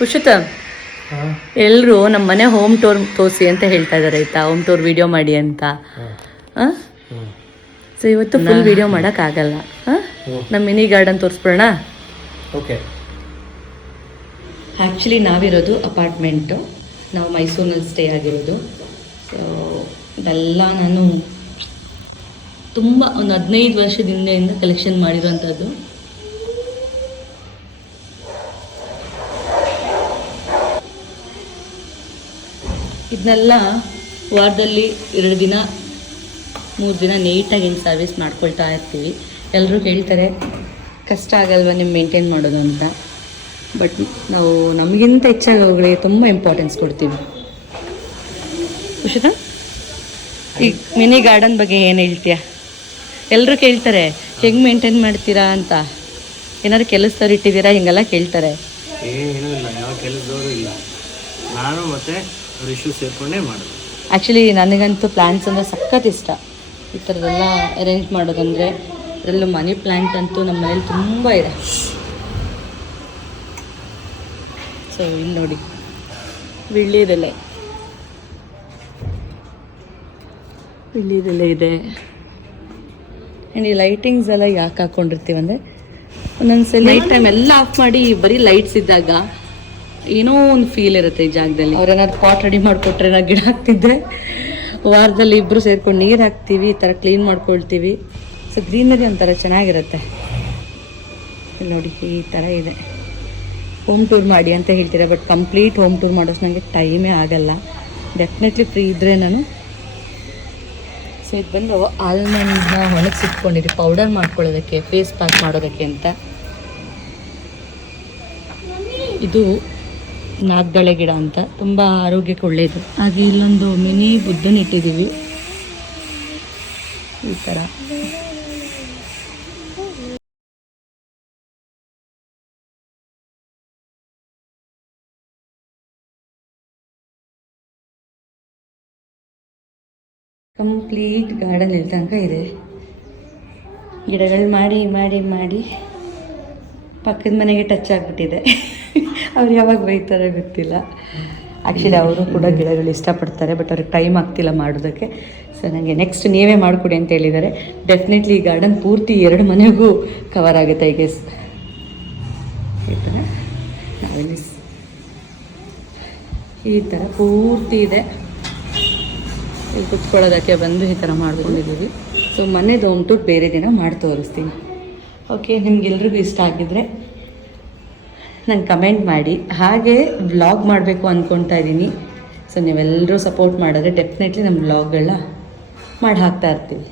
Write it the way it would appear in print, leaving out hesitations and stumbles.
ಪುಷಿತ ಎಲ್ಲರೂ ನಮ್ಮ ಮನೆ ಹೋಮ್ ಟೂರ್ ತೋರಿಸಿ ಅಂತ ಹೇಳ್ತಾ ಇದ್ದಾರೆ ಆಯ್ತಾ, ಹೋಮ್ ಟೂರ್ ವಿಡಿಯೋ ಮಾಡಿ ಅಂತ. ಸೊ ಇವತ್ತು ಫುಲ್ ವಿಡಿಯೋ ಮಾಡೋಕ್ಕಾಗಲ್ಲ. ನಮ್ಮ ಮಿನಿ ಗಾರ್ಡನ್ ತೋರಿಸ್ಬಿಡೋಣ. ಓಕೆ. ಆ್ಯಕ್ಚುಲಿ ನಾವಿರೋದು ಅಪಾರ್ಟ್ಮೆಂಟು, ನಾವು ಮೈಸೂರಿನಲ್ಲಿ ಸ್ಟೇ ಆಗಿರೋದು. ಸೊ ಇದೆಲ್ಲ ನಾನು ತುಂಬ ಒಂದು 15 ವರ್ಷದಿಂದ ಕಲೆಕ್ಷನ್ ಮಾಡಿರೋಂಥದ್ದು. ಇದನ್ನೆಲ್ಲ ವಾರದಲ್ಲಿ 2 ದಿನ 3 ದಿನ ನೀಟಾಗಿ ಹಿಂಗೆ ಸರ್ವಿಸ್ ಮಾಡ್ಕೊಳ್ತಾ ಇರ್ತೀವಿ. ಎಲ್ಲರೂ ಕೇಳ್ತಾರೆ ಕಷ್ಟ ಆಗಲ್ವ ನಿಮ್ಮ ಮೇಂಟೈನ್ ಮಾಡೋದು ಅಂತ. ಬಟ್ ನಾವು ನಮಗಿಂತ ಹೆಚ್ಚಾಗಿ ಅವುಗಳಿಗೆ ತುಂಬ ಇಂಪಾರ್ಟೆನ್ಸ್ ಕೊಡ್ತೀವಿ. ಕುಶಿತಾ, ಈಗ ಮಿನಿ ಗಾರ್ಡನ್ ಬಗ್ಗೆ ಏನು ಹೇಳ್ತೀಯ? ಎಲ್ಲರೂ ಕೇಳ್ತಾರೆ ಹೆಂಗೆ ಮೇಂಟೈನ್ ಮಾಡ್ತೀರಾ ಅಂತ. ಏನಾದ್ರು ಕೆಲಸದವ್ರು ಇಟ್ಟಿದ್ದೀರಾ ಹಿಂಗೆಲ್ಲ ಕೇಳ್ತಾರೆ. ಏನೂ ಇಲ್ಲ, ಯಾವ ಕೆಲಸದವರು ಇಲ್ಲ, ನಾನು ಮತ್ತು ರಿಶ್ಯೂ ಸೇರ್ಕೊಂಡೇ ಮಾಡೋದು. ಆ್ಯಕ್ಚುಲಿ ನನಗಂತೂ ಪ್ಲ್ಯಾಂಟ್ಸ್ ಅಂದರೆ ಸಖತ್ ಇಷ್ಟ. ಈ ಥರದ್ದೆಲ್ಲ ಅರೇಂಜ್ ಮಾಡೋದಂದರೆ, ಅದರಲ್ಲೂ ಮನಿ ಪ್ಲ್ಯಾಂಟ್ ಅಂತೂ ನಮ್ಮ ಮನೇಲಿ ತುಂಬ ಇದೆ. ಸೊ ಇಲ್ಲಿ ನೋಡಿ ವೀಳ್ಯದೆಲೆ ಇದೆ. ಆ್ಯಂಡ್ ಈ ಲೈಟಿಂಗ್ಸ್ ಎಲ್ಲ ಯಾಕೆ ಹಾಕ್ಕೊಂಡಿರ್ತೀವಂದರೆ, ಒಂದೊಂದ್ಸಲ ನೈಟ್ ಟೈಮ್ ಎಲ್ಲ ಆಫ್ ಮಾಡಿ ಬರೀ ಲೈಟ್ಸ್ ಇದ್ದಾಗ ಏನೋ ಒಂದು ಫೀಲ್ ಇರುತ್ತೆ ಈ ಜಾಗದಲ್ಲಿ. ಅವ್ರೇನಾದ್ರು ಪಾಟ್ ರೆಡಿ ಮಾಡಿಕೊಟ್ರೆ ನಾವು ಗಿಡ ಹಾಕ್ತಿದ್ದೆ, ವಾರದಲ್ಲಿ ಇಬ್ಬರು ಸೇರ್ಕೊಂಡು ನೀರು ಹಾಕ್ತೀವಿ, ಈ ಥರ ಕ್ಲೀನ್ ಮಾಡ್ಕೊಳ್ತೀವಿ. ಸೊ ಗ್ರೀನರಿ ಒಂಥರ ಚೆನ್ನಾಗಿರುತ್ತೆ. ಇಲ್ಲಿ ನೋಡಿ ಈ ಥರ ಇದೆ. ಹೋಮ್ ಟೂರ್ ಮಾಡಿ ಅಂತ ಹೇಳ್ತೀರಾ, ಬಟ್ ಕಂಪ್ಲೀಟ್ ಹೋಮ್ ಟೂರ್ ಮಾಡೋದು ನನಗೆ ಟೈಮೇ ಆಗಲ್ಲ. ಡೆಫಿನೆಟ್ಲಿ ಫ್ರೀ ಇದ್ದರೆ ನಾನು. ಸೊ ಇದು ಬಂದು ಆಲ್ಮಂಡ್ನ ಒಣಗಿಸಿಟ್ಕೊಂಡಿದ್ದೆ ಪೌಡರ್ ಮಾಡ್ಕೊಳ್ಳೋದಕ್ಕೆ, ಫೇಸ್ ಪ್ಯಾಕ್ ಮಾಡೋದಕ್ಕೆ ಅಂತ. ಇದು ನಾಗ್ದಳೆ ಗಿಡ ಅಂತ, ತುಂಬ ಆರೋಗ್ಯಕ್ಕೆ ಒಳ್ಳೆಯದು. ಹಾಗೆ ಇಲ್ಲೊಂದು ಮಿನಿ ಬುದ್ಧನ ಇಟ್ಟಿದ್ದೀವಿ ಈ ಥರ. ಕಂಪ್ಲೀಟ್ ಗಾರ್ಡನ್ ಇಲ್ಲಿ ತನಕ ಇದೆ. ಗಿಡಗಳು ಮಾಡಿ ಮಾಡಿ ಮಾಡಿ ಪಕ್ಕದ ಮನೆಗೆ ಟಚ್ ಆಗಿಬಿಟ್ಟಿದೆ. ಅವ್ರು ಯಾವಾಗ ಬೈತಾರೆ ಗೊತ್ತಿಲ್ಲ. ಆ್ಯಕ್ಚುಲಿ ಅವರು ಕೂಡ ಗಿಡಗಳು ಇಷ್ಟಪಡ್ತಾರೆ, ಬಟ್ ಅವ್ರಿಗೆ ಟೈಮ್ ಆಗ್ತಿಲ್ಲ ಮಾಡೋದಕ್ಕೆ. ಸೊ ನನಗೆ ನೆಕ್ಸ್ಟ್ ನೀವೇ ಮಾಡಿಕೊಡಿ ಅಂತ ಹೇಳಿದ್ದಾರೆ. ಡೆಫಿನೆಟ್ಲಿ ಈ ಗಾರ್ಡನ್ ಪೂರ್ತಿ 2 ಮನೆಗೂ ಕವರ್ ಆಗುತ್ತೆ ಐ ಗೆಸ್. ಈ ಥರ ನಾವಿಲ್ಲಿ ಈ ಥರ ಪೂರ್ತಿ ಇದೆ. ಇಲ್ಲಿ ಕುತ್ಕೊಳ್ಳೋದಕ್ಕೆ ಬಂದು ಈ ಥರ ಮಾಡ್ಕೊಂಡಿದ್ದೀವಿ. ಸೊ ಮನೆದು ಹೋಮ್ ಟೂರ್ ಬೇರೆ ದಿನ ಮಾಡಿ ತೋರಿಸ್ತೀನಿ. ಓಕೆ, ನಿಮ್ಗೆಲ್ರಿಗೂ ಇಷ್ಟ ಆಗಿದ್ದರೆ ನಂಗೆ ಕಮೆಂಟ್ ಮಾಡಿ. ಹಾಗೆ ವ್ಲಾಗ್ ಮಾಡಬೇಕು ಅಂದ್ಕೊಳ್ತಾ ಇದ್ದೀನಿ. ಸೊ ನೀವೆಲ್ಲರೂ ಸಪೋರ್ಟ್ ಮಾಡಿದ್ರೆ ಡೆಫಿನೆಟ್ಲಿ ನಮ್ಮ ವ್ಲಾಗ್ಗಳನ್ನ ಮಾಡಿ ಹಾಕ್ತಾ ಇರ್ತೀವಿ.